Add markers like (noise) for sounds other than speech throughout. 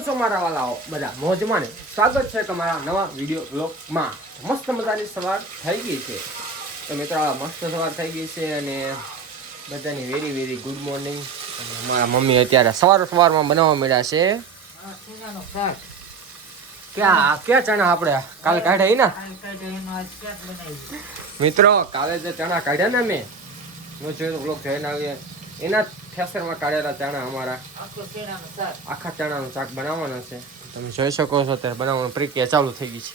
છો મારા વાલાઓ બધા મોજમાં ને સ્વાગત છે તમારા નવા વીડિયો બ્લોગમાં મસ્ત મજાની સવાર થઈ ગઈ છે. તો મિત્રો આ મસ્ત સવાર થઈ ગઈ છે અને બધાની વેરી વેરી ગુડ મોર્નિંગ અને મારા મમ્મી અત્યારે સવાર સવારમાં બનાવવા મળ્યા છે. ક્યાં ક્યાં ચણા આપણે? કાલે કાઢ્યા ને? મિત્રો કાલે જે ચણા કાઢ્યા ને મેં જોયું બ્લોગ જોઈને આવીએ. એના ઠેસરમાં કાઢેલા ચણા અમારા. આખા ચણાનું શાક. બનાવવાનું છે. તમે જોઈ શકો છો ત્યારે બનાવવાની પ્રક્રિયા ચાલુ થઈ ગઈ છે.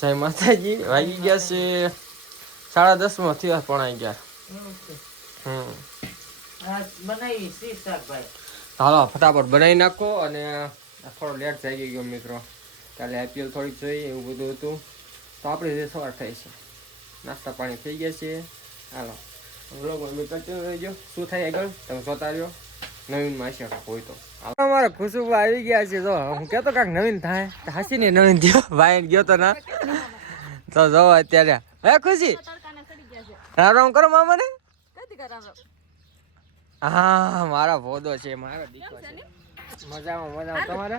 જય માતાજી વાગી ગયા છે સાડા દસમાં થયા પણ અગિયાર. હમ. હાલો ફટાફટ બનાવી નાખો અને થોડો લેટ થઈ ગયો મિત્રો. કાલે આઈપીએલ થોડીક જોઈ એવું બધું હતું. તો આપણે રીતે સવાર થાય છે. નાસ્તા પાણી થઈ ગયા છે. હાલો. લોકો કન્ટિન્યુ રહેજો શું થાય આગળ તમે જોતા રહ્યો નવીનમાં હશે હોય તો અમારા આવી ગયા છે તો હું કેતો કાંક નવીન થાય હાસી ને નવીન થયો ભાઈ ગયો તો ના તો જો અત્યારે હે ખુશી રામ રામ કરો મામાને હા મારા ભોદો છે મારા દીકરો છે મજામાં મજામાં. તમારે?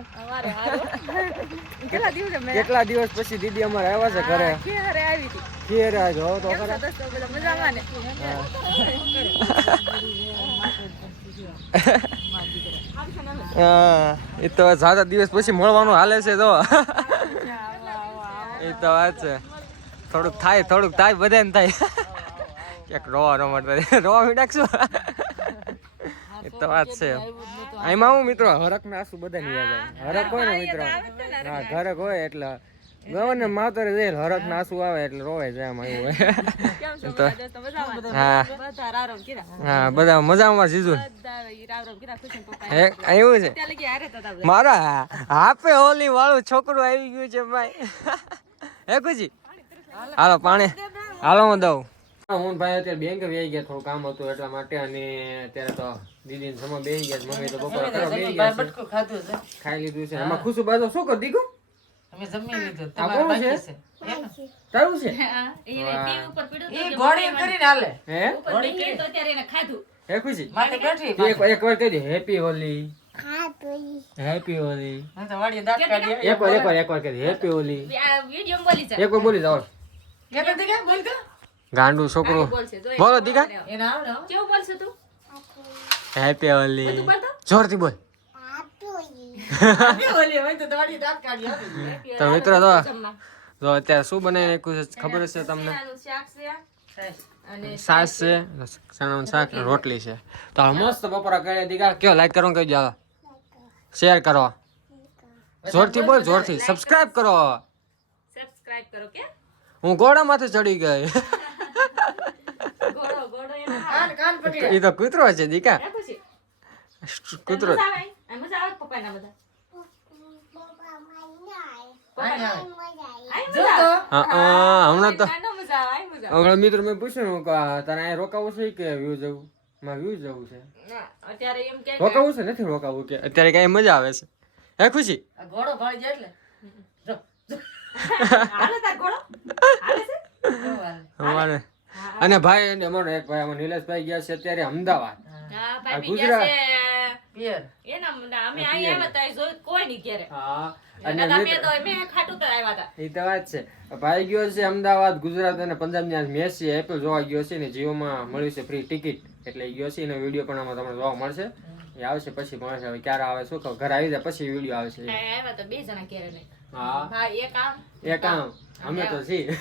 કેટલા દિવસ કેટલા દિવસ પછી દીદી અમારે આવ્યા છે ઘરે? ઘરે આવી હતી. ઘેર તો ખરા. મજામાં ને? હા એ તો સાત દિવસ પછી મળવાનું હાલે છે તો એ તો વાત છે. થોડુંક થાય થોડુંક થાય બધાને થાય. ક્યાંક રોવા રમત રોવા મીડાકશું એ તો વાત છે. એમાં હું મિત્રો હરક ના આસુ બધા નહીં યાદ આવે. હરક હોય ને મિત્રો? હા ઘરક હોય એટલે. ગવન માતરે જઈ હરક ના આસુ આવે એટલે રોવે છે એમાં એવું હોય. (laughs) કેમ છો? તો- બધા હા. હા બધા મજામાં જીજુ એવું છે? મારા હાપે હોલી વાળું છોકરું આવી ગયું છે ભાઈ. (laughs) હે કુજી હાલો પાણી. હાલો હું દઉં. હું ભાઈ અત્યારે બેંક આવી ગયા થોડું કામ હતું એટલા માટે અને અત્યારે તો દીદી સમય બેસી ગયા મમ્મી તો બપોરે કરવા બેસી ગયા છે. ખાઈ લીધું છે. એમાં ખુશું બાજુ શું કર દીકું આ બાકી છે? તારું છે? એ ટીવી ઉપર ઘોડી કરીને હાલે હે? ગોળી કરી તો અત્યારે એને ખાધું. હે ખુશી? માથે બેઠી એક એક વાર કહી દે હેપી હોલી હેપી હોલી હું તો વાડીએ દાંત કાઢીએ એક વાર એક વાર એક વાર કહી દે હેપી હોલી આ બોલી જા. એક વાર બોલી જાઓ કે તે કે? બોલ કે ગાંડું છોકરું. બોલો દીકા. એને આવડે હો. કેવું બોલશે તું? હેપી હોલી તું બોલ. તો જોરથી બોલ ઓલી તો મિત્ર તો મિત્રો તો અત્યારે શું બને છે ખબર હશે તમને? છે. અને સાસ છે. ચણાનું શાક રોટલી છે. તો મસ્ત બપોરા કરી દીકા. કયો લાઈક કરો કઈ જાવ શેર કરો. જોરથી બોલ જોરથી. સબસ્ક્રાઇબ કરો. સબસ્ક્રાઇબ કરો કે? હું ઘોડામાંથી ચડી ગઈ. કાન એ તો કૂતરો છે દીકા. કૂતરો? મિત્રો મેં પૂછ્યું ને આ તારે અહીંયા રોકાવું છે કે વ્યૂ જવું? માં વ્યૂ જવું છે. અત્યારે એમ કે રોકાવું છે નથી રોકાવું કે. અત્યારે કઈ મજા આવે છે. હે ખુશી? ઘોડો ભાળી જાય એટલે. (laughs) હાલે તાર ગોળો હાલે છે? હાલે. અને ભાઈ અમારો એક ભાઈ અમારો નિલેશભાઈ ગયા છે અત્યારે અમદાવાદ. ગુજરાત. ગયા છે. મેં ભાઈ ગયો અમદાવાદ ગુજરાત અને પંજાબની આ મેચ છે એપલ જોવા ગયો છે ને જીઓમાં મળ્યું છે ફ્રી ટિકિટ એટલે ગયો છે એનો વીડિયો પણ આમાં તમને જોવા મળશે. એ આવશે પછી મળશે. હવે ક્યારે આવે શું ઘરે આવી જાય પછી વીડિયો આવશે. અહીંયા આવ્યા તો બે જણા ઘેરે નહીં. હા. એક આમ, એ કામ અમે તો છીએ.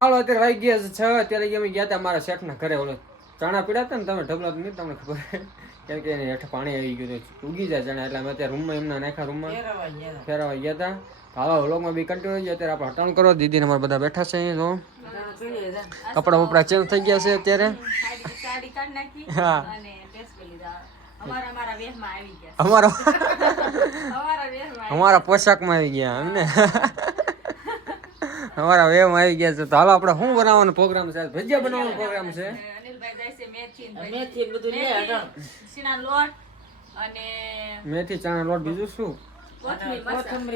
ચાલો (laughs) અત્યારે વાગી ગયા છે છ. અત્યારે અમે ગયા હતા મારા શેઠના ઘરે. ઓલો ચણા પીડા હતા ને તમે ઢગલો તો નહીં તમને ખબર? કેમ કે એની હેઠ પાણી આવી ગયું હતું. ઉગી જાય ચણા એટલે અમે અત્યારે રૂમમાં એમના નાખ્યા રૂમમાં. ફેરવા ગયા હતા. હાલો વ્લોગમાં બી કન્ટિન્યુ અત્યારે આપણે હટાણ કરો દીદીને અમારા બધા બેઠા છે જો. કપડા બપડા ચેન્જ થઈ ગયા છે અત્યારે. હા. અમારા અમારા (laughs) પોશાકમાં આવી ગયા અમને અમારા વેમ આવી ગયા છે. તો હાલો આપણે શું બનાવવાનો પ્રોગ્રામ છે? ભજીયા બનાવવાનો પ્રોગ્રામ છે. અનિલભાઈ જાય છે મેથી મેથી બધું લે અટાણ. લોટ અને મેથી ચણા લોટ બીજું શું?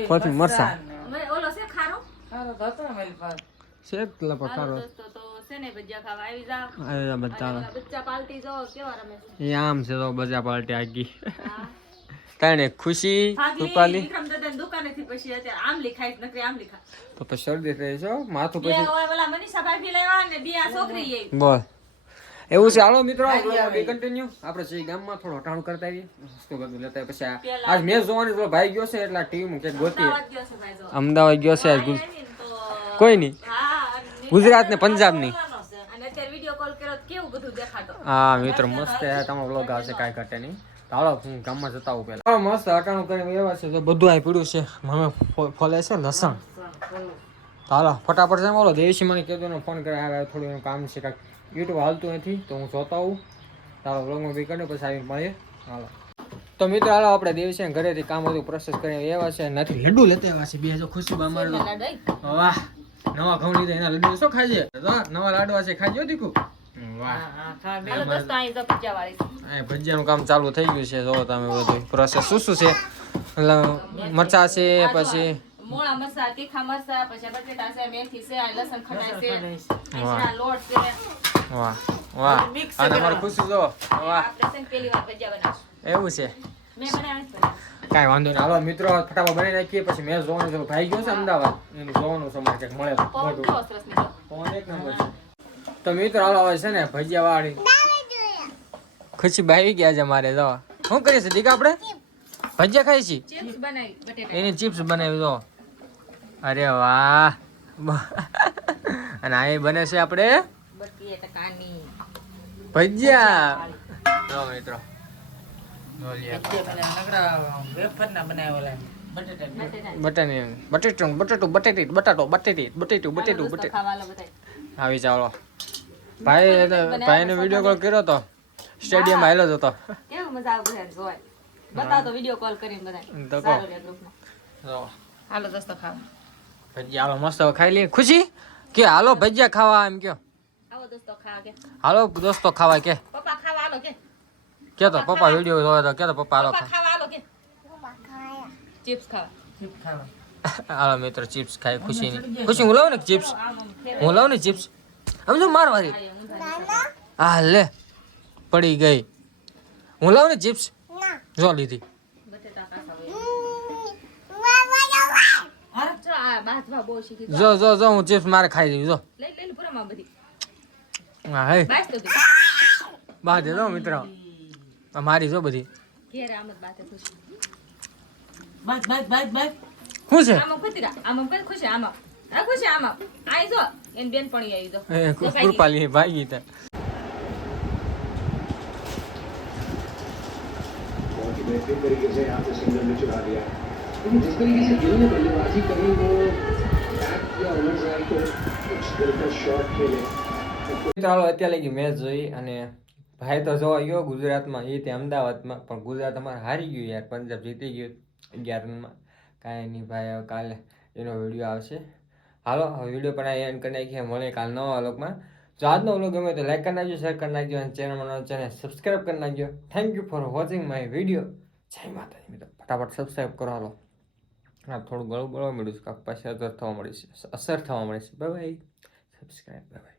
કોથમીર. અમે ઓલો છે ખારો? ખારો હતો ને મારી લપા ખારો. તો છે ને ભજીયા ખાવા આવી જાવ આ બધા. અને ઓલા બચ્ચા પાલટી જો કેવા રમે છે? આમ છે તો બજા પાર્ટી આગી. હા. કાંઈ ખુશી રૂપાલી. વિક્રમ દુકાનેથી પછી અત્યારે આમલી ખાય નકરી આમલી ખાય. તો પછી શરદી થઈ છો. માથું બે પછી ઓલા મનીષા ભાભી લાવ્યા ને બે આ છોકરી એ. બોલ એવું છે હાલો મિત્રો કન્ટિન્યુ આપણે છે ગામમાં થોડો ટાણું કરતા આવીએ વસ્તુ બધું લેતા. પછી આજ મેચ જોવાની થોડો ભાઈ ગયો છે એટલે ટીમ કે ગોતી અમદાવાદ ગયો છે જો. આજ કોઈ નહીં ગુજરાત ને પંજાબની હા મિત્રો મસ્ત તમારો બ્લોગ આવશે કાંઈ ઘટે નહીં હાલો હું ગામમાં જતા આવું પેલા મસ્ત અટાણું કરીને એવા છે તો બધું આ પીડ્યું છે. મમ્મી ફોલે છે લસણ. હાલો ફટાફટ છે બોલો. દેવસી મને કીધું ફોન કરે. આવે થોડું એનું કામ છે કાંઈક યુટ્યુબ હાલતું નથી તો હું જોતા આવું તારો વ્લોગમાં બી કરીને પછી આવીને મળીએ. હાલો. તો મિત્રો હાલો આપણે દેવસી ઘરેથી કામ બધું પ્રોસેસ કરીને એવા છે. નથી લડ્ડુ લેતા એવા છે બે જો ખુશી અમારે. વાહ નવા ઘઉં લીધા એના લડ્ડુ શું ખાજે નવા લાડવા છે ખાજો દીકુ? ભજીયાનું કામ ચાલુ થઈ ગયું છે જો તમે બધું પ્રોસેસ શું શું છે? મરચા છે પછી મોળા મરચા તીખા મરચા પછી બટેટા છે મેથી છે આ લસણ ખડાય છે. આ લોટ છે. વાહ વાહ. અને છે ખુશી જો. વાહ. આપણે પહેલી વાર ભજીયા બનાવશું. એવું છે. મેં બનાવ્યા કાંઈ વાંધો નહીં. હાલો મિત્રો ફટાફટ બનાવી નાખીએ પછી મેં જોવાનું છે ભાઈ ગયો છે અમદાવાદ. એનું જોવાનું છે મારે મળે મોટું એક નંબર છે. તો મિત્રો હાલો આવે છે ને ભજીયા વાળી ખુશી બાઈ ગયા છે મારે તો શું કરીએ છીએ દીકા આપણે? ભજીયા ખાઈ છીએ? ચિપ્સ બનાવી બટેટા. એની ચિપ્સ બનાવી દો અરે વાહ. અને આ બને છે આપણે ભજીયા. જો મિત્રો. બટાટી લે. વેફરના બનાવેલા બટેટા બટેટું બટેટું બટેટી બટાટો બટેટી બટેટું બટેટું. આવી ચાલો ભાઈ ભાઈને વીડિયો કોલ કર્યો તો. સ્ટેડિયમ આવેલો જ હતો. કેવું મજા આવે છે જોય. બતાવો તો વીડિયો કોલ કરીને બધા તો કહો. સારું રહે ગ્રુપમાં. હાલો દોસ્તો ખાવા ભજીયા હાલો મસ્ત ખાઈ લઈએ. ખુશી? કે હાલો ભજીયા ખાવા એમ કયો? આવો દોસ્તો ખાવા કે. હાલો દોસ્તો ખાવા કે. પપ્પા ખાવા હાલો કે. કે તો પપ્પા વીડિયો જોવે તો કે તો પપ્પા હાલો ખાવા હાલો કે. ચિપ્સ ખાવા (laughs) ચિપ્સ ખાવા. હાલો મિત્ર ચિપ્સ ખાય ખુશી ની ખુશી હું લાવું ને ચિપ્સ. હું લાવું ને ચિપ્સ? સમજો મારવારી આ હા લે. પડી ગઈ. હું લાવ ને ચિપ્સ? જો લીધી. જો જો જો હું ચિપ્સ મારે ખાઈ દઉં જો. હા હે. તો દી. મિત્રો. મારી જો બધી. શું છે? આમાં ખુશ આમાં. કઈ ખુશી આમાં આ ખુશી આમાં આઈ જો એન બેન પણ આવી જો એ કૃપાલી ભાગી તા बहुत ही बेहतरीन तरीके से यहाँ पे सिंगल ने चुरा दिया लेकिन जिस तरीके से गिल ने बल्लेबाजी करी वो बैट या ओवर जाए तो कुछ दिलकश शॉट खेले ચાલો અત્યારે લગી મેચ જોઈ અને ભાઈ તો જોવા ગયો ગુજરાતમાં એ તે અમદાવાદમાં પણ ગુજરાત અમારે હારી ગયું યાર પંજાબ જીતી ગયું અગિયાર રનમાં કાંઈ નહીં ભાઈ હવે કાલે એનો વિડીયો આવશે હાલો, હવે વીડિયો પણ આ એન્ડ કરી નાખીએ મળે કાલ નવા વ્લોગમાં. જો આજનો વ્લોગ ગમે તો લાઈક કરી નાખજો શેર કરી નાખજો, અને ચેનલમાં ચેનલ સબસ્ક્રાઈબ કરી નાખજો. Thank you for watching my video જય માતાજી, મિત્રો. ફટાફટ સબસ્ક્રાઈબ કરો, હાલો. હા, થોડું ગળું ગળવા મળ્યું છે, કાંક પાછી અસર થવા મળી છે, અસર થવા મળી છે. Bye bye subscribe bye bye